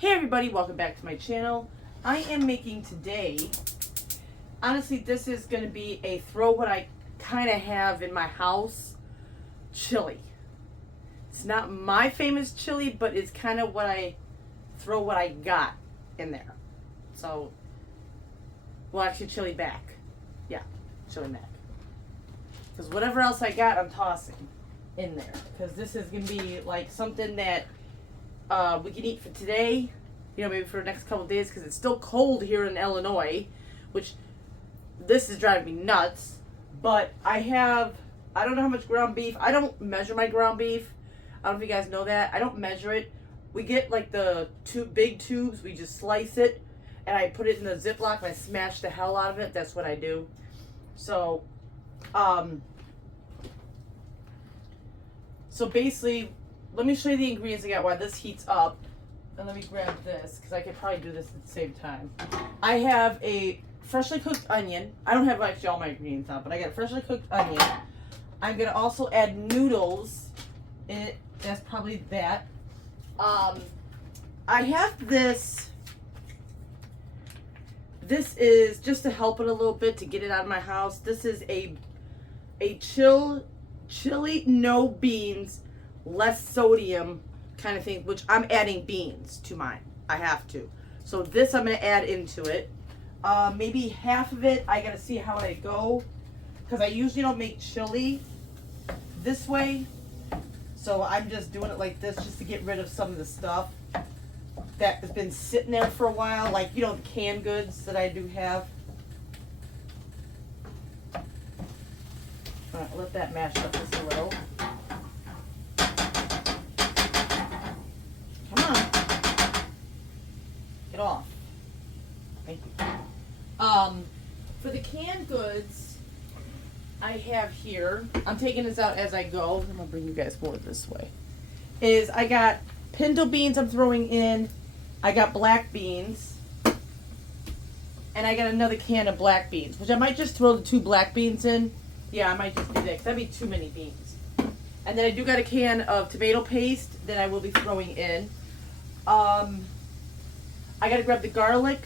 Hey everybody, welcome back to my channel. I am making today, honestly this is going to be a throw what I kind of have in my house, chili. It's not my famous chili, but it's kind of what I got in there. So, well actually chili back. Yeah, chili back. Because whatever else I got I'm tossing in there. Because this is going to be like something that we can eat for today, you know, maybe for the next couple of days, because it's still cold here in Illinois, which this is driving me nuts. But I don't know how much ground beef. I don't measure my ground beef. I don't know if you guys know that. I don't measure it. We get like the two big tubes. We just slice it, and I put it in the Ziploc, and I smash the hell out of it. That's what I do. So, basically, let me show you the ingredients I got while this heats up. And let me grab this, because I could probably do this at the same time. I have a freshly cooked onion. I don't have actually all my ingredients on, but I got a freshly cooked onion. I'm going to also add noodles in it. That's probably that. I have this. This is just to help it a little bit, to get it out of my house. This is a chili, no beans, less sodium kind of thing, which I'm adding beans to mine. I have to. So this I'm going to add into it. Maybe half of it, I got to see how I go, because I usually don't make chili this way. So I'm just doing it like this just to get rid of some of the stuff that has been sitting there for a while, like, you know, the canned goods that I do have. All right, let that mash up just a little. Come on. Get off. Thank you. For the canned goods, I have here, I'm taking this out as I go. I'm going to bring you guys more this way. I got pinto beans I'm throwing in. I got black beans. And I got another can of black beans, which I might just throw the 2 black beans in. Yeah, I might just do that, because that'd be too many beans. And then I do got a can of tomato paste that I will be throwing in. I got to grab the garlic,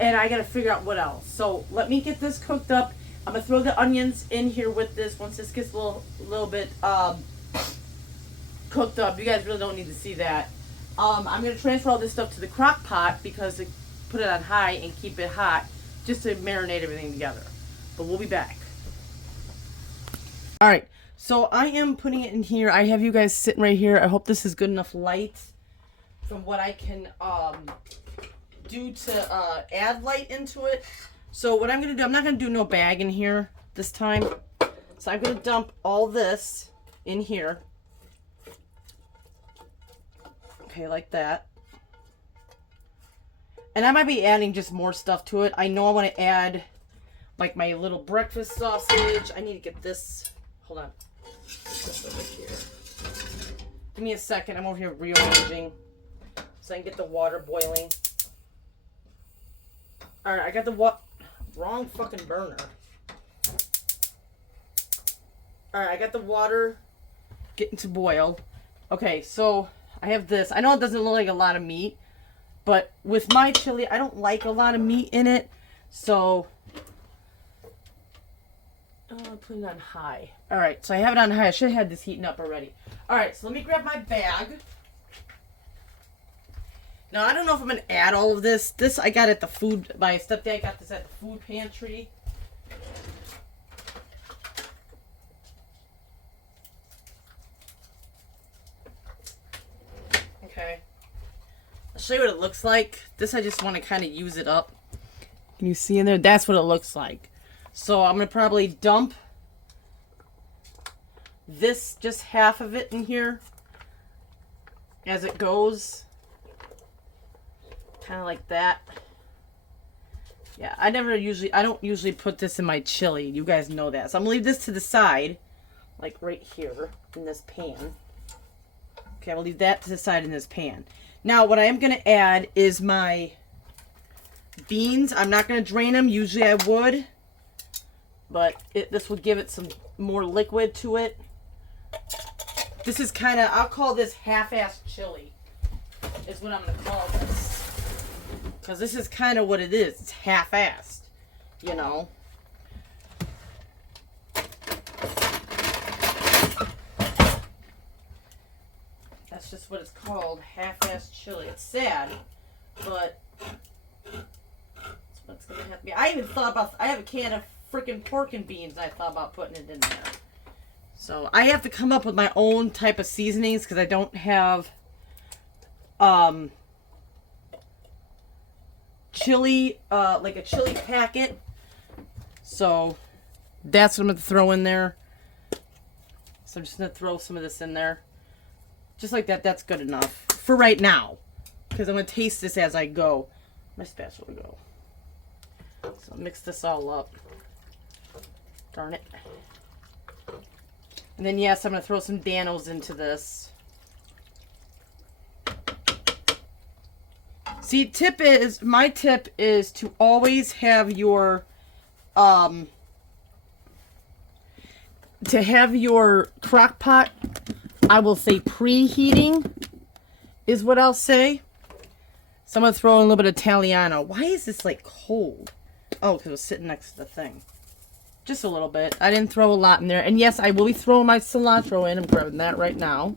and I got to figure out what else. So let me get this cooked up. I'm going to throw the onions in here with this once this gets a little bit cooked up. You guys really don't need to see that. I'm going to transfer all this stuff to the crock pot, because to put it on high and keep it hot, just to marinate everything together. But we'll be back. All right, so I am putting it in here. I have you guys sitting right here. I hope this is good enough light from what I can do to add light into it. So what I'm going to do, I'm not going to do no bag in here this time. So I'm going to dump all this in here. Okay, like that. And I might be adding just more stuff to it. I know I want to add like my little breakfast sausage. I need to get this. Hold on. Put this over here. Give me a second. I'm over here rearranging so I can get the water boiling. All right, I got the wrong fucking burner. All right, I got the water getting to boil. Okay, so I have this. I know it doesn't look like a lot of meat, but with my chili, I don't like a lot of meat in it. So I'll put it on high. All right, so I have it on high. I should have had this heating up already. All right, so let me grab my bag. Now, I don't know if I'm going to add all of this. This I got at the food, my stepdad got this at the food pantry. Okay. I'll show you what it looks like. This, I just want to kind of use it up. Can you see in there? That's what it looks like. So I'm going to probably dump this, just half of it in here as it goes. Kind of like that. Yeah, I don't usually put this in my chili. You guys know that. So I'm going to leave this to the side, like right here in this pan. Okay, I'll leave that to the side in this pan. Now, what I am going to add is my beans. I'm not going to drain them. Usually I would. But this will give it some more liquid to it. This is kind of, I'll call this half-assed chili, is what I'm going to call this. Because this is kind of what it is. It's half-assed, you know. That's just what it's called, half-assed chili. It's sad, but that's what's going to have to be. I even thought about, I have a can of freaking pork and beans. I thought about putting it in there. So I have to come up with my own type of seasonings because I don't have chili, like a chili packet. So that's what I'm going to throw in there. So I'm just going to throw some of this in there. Just like that, that's good enough for right now. Because I'm going to taste this as I go. My spatula go. So I'll mix this all up. Darn it. And then yes, I'm going to throw some Danos into this. See, my tip is to always have your, crock pot, I will say preheating is what I'll say. So I'm going to throw in a little bit of Italiano. Why is this like cold? Oh, because it was sitting next to the thing. Just a little bit. I didn't throw a lot in there. And yes, I will be throwing my cilantro in. I'm grabbing that right now.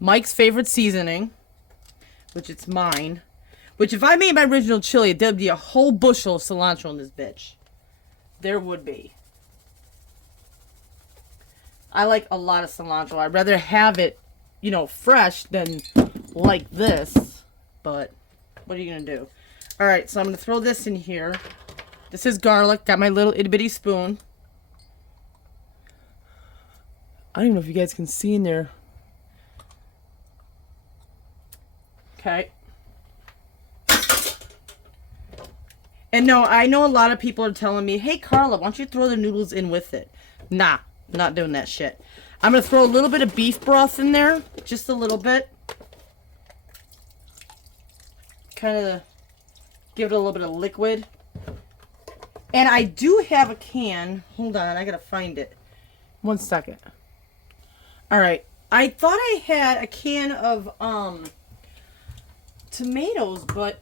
Mike's favorite seasoning, which it's mine. Which if I made my original chili, there'd be a whole bushel of cilantro in this bitch. There would be. I like a lot of cilantro. I'd rather have it, you know, fresh than like this. But what are you going to do? Alright, so I'm going to throw this in here. This is garlic. Got my little itty bitty spoon. I don't even know if you guys can see in there. Okay. And no, I know a lot of people are telling me, hey Carla, why don't you throw the noodles in with it? Nah. Not doing that shit. I'm going to throw a little bit of beef broth in there. Just a little bit. Kind of give it a little bit of liquid. And I do have a can. Hold on. I got to find it. 1 second. Alright. I thought I had a can of tomatoes, but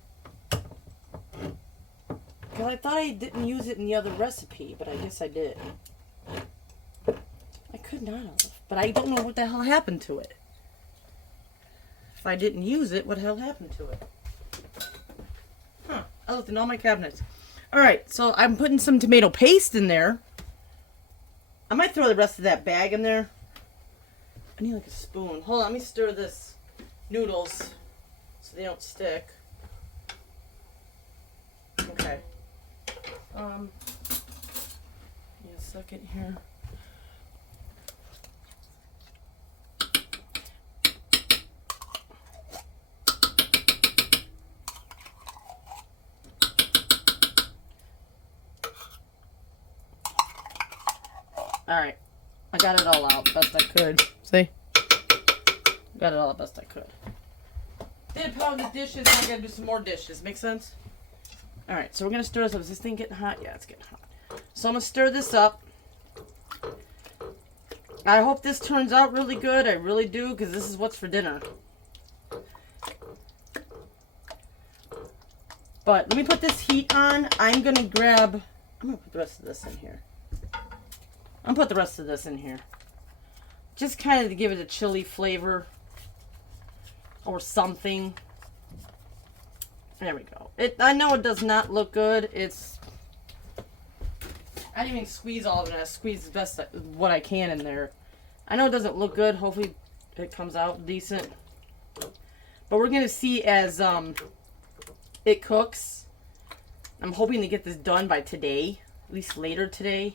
because I thought I didn't use it in the other recipe, but I guess I did. I could not have, but I don't know what the hell happened to it. If I didn't use it, what the hell happened to it? Huh. I looked in all my cabinets. Alright, so I'm putting some tomato paste in there. I might throw the rest of that bag in there. I need like a spoon. Hold on, let me stir this noodles so they don't stick. Okay. Give me a second here. Alright, I got it all out best I could. See? Got it all out best I could. Did put on the dishes, I gotta do some more dishes. Make sense? Alright, so we're gonna stir this up. Is this thing getting hot? Yeah, it's getting hot. So I'm gonna stir this up. I hope this turns out really good. I really do, because this is what's for dinner. But let me put this heat on. I'm gonna put the rest of this in here. I'm gonna put the rest of this in here. Just kind of to give it a chili flavor. Or something. There we go. I know it does not look good. I didn't even squeeze all of it. I squeezed the best what I can in there. I know it doesn't look good. Hopefully it comes out decent. But we're gonna see as it cooks. I'm hoping to get this done by today. At least later today.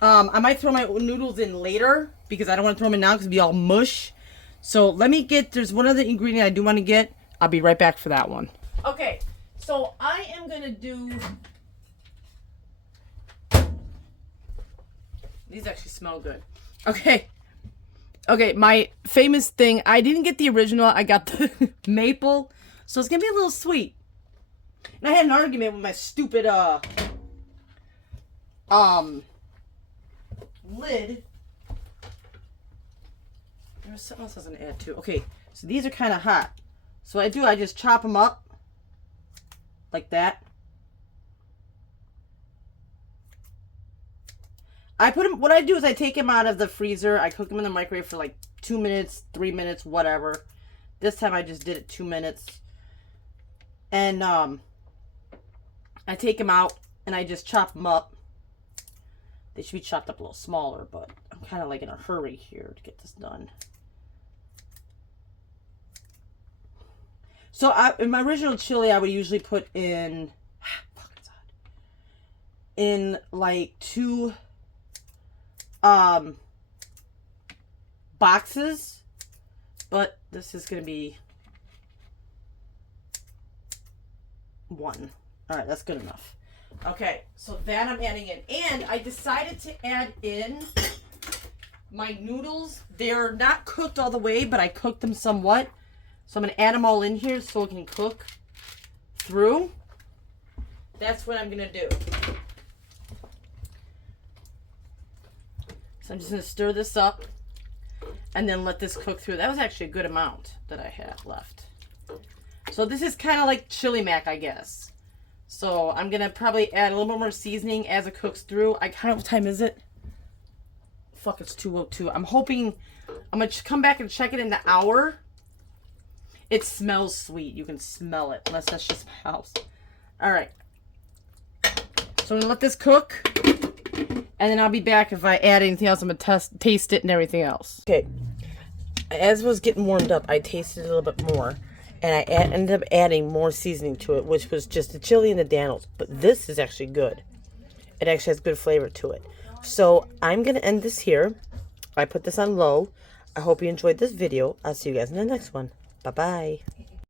I might throw my noodles in later because I don't want to throw them in now because it'll be all mush. So let me there's one other ingredient I do want to get. I'll be right back for that one. Okay, so I am going to do... These actually smell good. Okay, my famous thing, I didn't get the original. I got the maple, so it's going to be a little sweet. And I had an argument with my stupid, lid. There's something else I was going to add too. Okay, so these are kind of hot. So what I do, I just chop them up like that. I put them, what I do is I take them out of the freezer. I cook them in the microwave for like 2 minutes, 3 minutes, whatever. This time I just did it 2 minutes. And I take them out and I just chop them up. They should be chopped up a little smaller, but I'm kind of like in a hurry here to get this done. So in my original chili, I would usually put in like 2 boxes, but this is going to be 1. All right, that's good enough. Okay, so that I'm adding in. And I decided to add in my noodles. They're not cooked all the way, but I cooked them somewhat. So I'm going to add them all in here so it can cook through. That's what I'm going to do. So I'm just going to stir this up and then let this cook through. That was actually a good amount that I had left. So this is kind of like chili mac, I guess. So I'm going to probably add a little bit more seasoning as it cooks through. What time is it? Fuck, it's 2:02. I'm hoping, I'm going to come back and check it in the hour. It smells sweet. You can smell it, unless that's just my house. All right. So I'm going to let this cook. And then I'll be back if I add anything else. I'm going to taste it and everything else. Okay. As it was getting warmed up, I tasted it a little bit more. And I ended up adding more seasoning to it, which was just the chili and the Daniels. But this is actually good. It actually has good flavor to it. So I'm going to end this here. I put this on low. I hope you enjoyed this video. I'll see you guys in the next one. Bye-bye.